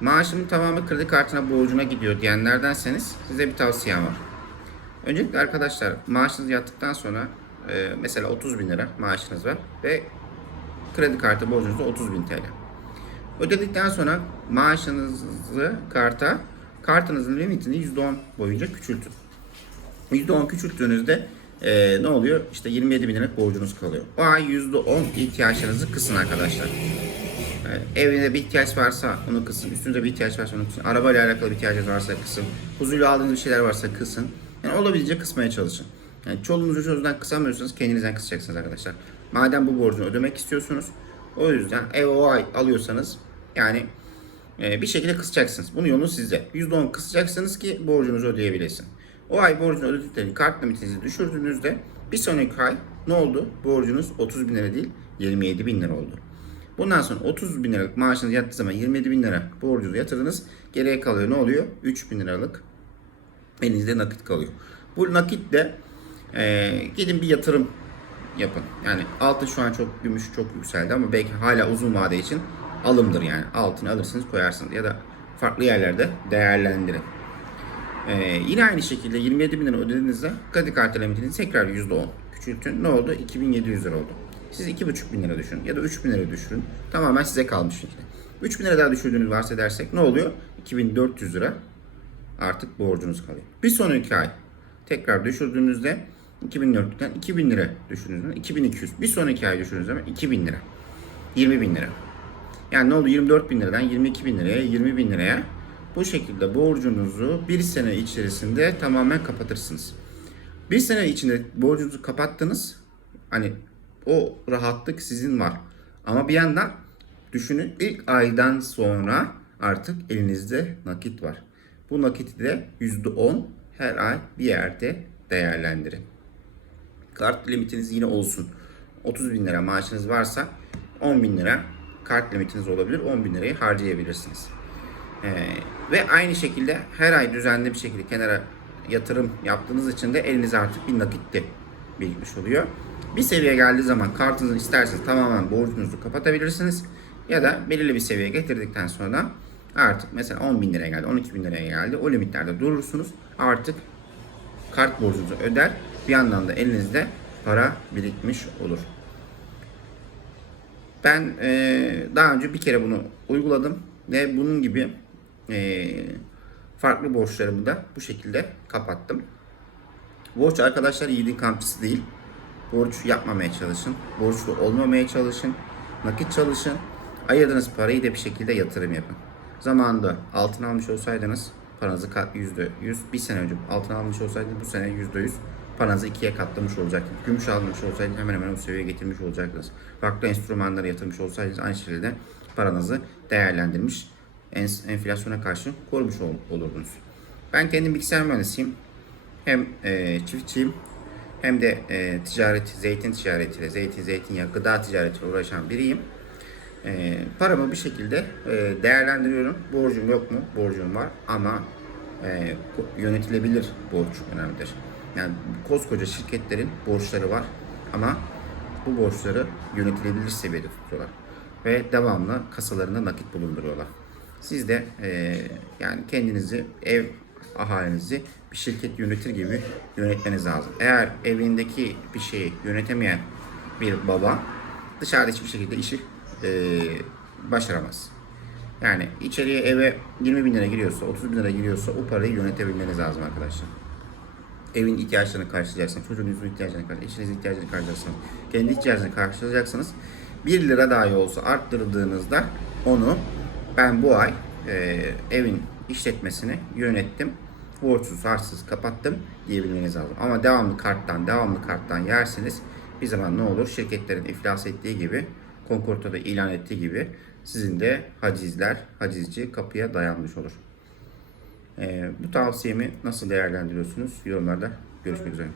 Maaşımın tamamı kredi kartına borcuna gidiyor diyenlerdenseniz size bir tavsiyem var. Öncelikle arkadaşlar maaşınız yattıktan sonra e, mesela 30 bin lira maaşınız var ve kredi kartı borcunuz da 30 bin TL. Ödedikten sonra maaşınızı karta kartınızın limitini %10 boyunca küçültün. %10 küçülttüğünüzde e, ne oluyor? İşte 27 bin liralık borcunuz kalıyor. O ay %10 ihtiyaçlarınızı kısın arkadaşlar. E, evinde bir ihtiyaç varsa onu kısın. Üstünüzde bir ihtiyaç varsa onu kısın. Arabayla alakalı bir ihtiyacınız varsa kısın. Huzurlu aldığınız bir şeyler varsa kısın. Yani olabildiğince kısmaya çalışın. Yani çoluğunuzu çocuğunuzdan kısamıyorsanız kendinizden kısacaksınız arkadaşlar. Madem bu borcunu ödemek istiyorsunuz. O yüzden ev o ay alıyorsanız yani e, bir şekilde kısacaksınız. Bunun yolu sizde. %10 kısacaksınız ki borcunuzu ödeyebilesin. O ay borcunu ödediklerinde kart limitinizi düşürdüğünüzde bir sonraki ay ne oldu? Borcunuz 30 bin lira değil 27 bin lira oldu. Bundan sonra 30 bin liralık maaşınız yattığı zaman 27 bin lira borcunuzu yatırdınız. Geriye kalıyor ne oluyor? 3 bin liralık elinizde nakit kalıyor. Bu nakitle e, gidin bir yatırım yapın. Yani altın şu an çok gümüş çok yükseldi ama belki hala uzun vade için alımdır yani. Altını alırsınız koyarsınız ya da farklı yerlerde değerlendirin. Ee, yine aynı şekilde 27 bin lira ödediğinizde kredi kartı limitinizi tekrar %10 küçültün. Ne oldu? 2700 lira oldu. Siz 2,5 bin lira düşünün ya da 3 bin lira düşünün. Tamamen size kalmış işte. 3 bin lira daha düşürdüğünüz varsa dersek ne oluyor? 2400 lira artık borcunuz kalıyor. Bir sonraki ay tekrar düşürdüğünüzde 2400'den 2000 lira düşürdüğünüzde 2200. Bir sonraki ay düşürdüğünüz zaman 2000 lira. 20 bin lira. Yani ne oldu? 24 bin liradan 22 bin liraya, 20 bin liraya bu şekilde borcunuzu bir sene içerisinde tamamen kapatırsınız. Bir sene içinde borcunuzu kapattınız. Hani o rahatlık sizin var. Ama bir yandan düşünün ilk aydan sonra artık elinizde nakit var. Bu nakiti de %10 her ay bir yerde değerlendirin. Kart limitiniz yine olsun. 30 bin lira maaşınız varsa 10 bin lira kart limitiniz olabilir. 10 bin lirayı harcayabilirsiniz. Ee, ve aynı şekilde her ay düzenli bir şekilde kenara yatırım yaptığınız için de elinize artık bir nakit de birikmiş oluyor. Bir seviye geldiği zaman kartınızı isterseniz tamamen borcunuzu kapatabilirsiniz. Ya da belirli bir seviyeye getirdikten sonra artık mesela 10 bin liraya geldi, 12 bin liraya geldi. O limitlerde durursunuz. Artık kart borcunuzu öder. Bir yandan da elinizde para birikmiş olur. Ben eee, daha önce bir kere bunu uyguladım ve bunun gibi eee, farklı borçlarımı da bu şekilde kapattım. Borç arkadaşlar yiğidin kamçısı değil. Borç yapmamaya çalışın. Borçlu olmamaya çalışın. Nakit çalışın. Ayırdığınız parayı da bir şekilde yatırım yapın. Zamanında altın almış olsaydınız paranızı kat yüzde yüz. Bir sene önce altın almış olsaydınız bu sene yüzde yüz paranızı ikiye katlamış olacaktınız. Gümüş almış olsaydınız hemen hemen o seviyeye getirmiş olacaktınız. Farklı enstrümanlara yatırmış olsaydınız aynı şekilde paranızı değerlendirmiş en- enflasyona karşı korumuş ol- olurdunuz. Ben kendim bilgisayar mühendisiyim. Hem e, çiftçiyim hem de e, ticaret, zeytin ticaretiyle, zeytin, zeytinyağı, gıda ticaretiyle uğraşan biriyim. E, paramı bir şekilde e, değerlendiriyorum. Borcum yok mu? Borcum var ama e, yönetilebilir borç önemlidir. Yani koskoca şirketlerin borçları var ama bu borçları yönetilebilir seviyede tutuyorlar. Ve devamlı kasalarında nakit bulunduruyorlar. Siz de e, yani kendinizi, ev ahalinizi bir şirket yönetir gibi yönetmeniz lazım. Eğer evindeki bir şeyi yönetemeyen bir baba dışarıda hiçbir şekilde işi e, başaramaz. Yani içeriye eve 20 bin lira giriyorsa, 30 bin lira giriyorsa o parayı yönetebilmeniz lazım arkadaşlar. Evin ihtiyaçlarını karşılayacaksınız, çocuğunuzun ihtiyaclarını karşılayacaksınız, eşinizin ihtiyacını karşılayacaksınız, kendi ihtiyacını karşılayacaksınız. 1 lira dahi olsa arttırdığınızda onu ben bu ay e, evin işletmesini yönettim, borçsuz, harçsız kapattım diyebilmeniz lazım. Ama devamlı karttan, devamlı karttan yerseniz bir zaman ne olur? Şirketlerin iflas ettiği gibi, Concord'da ilan ettiği gibi sizin de hacizler, hacizci kapıya dayanmış olur. E, bu tavsiyemi nasıl değerlendiriyorsunuz? Yorumlarda görüşmek üzere.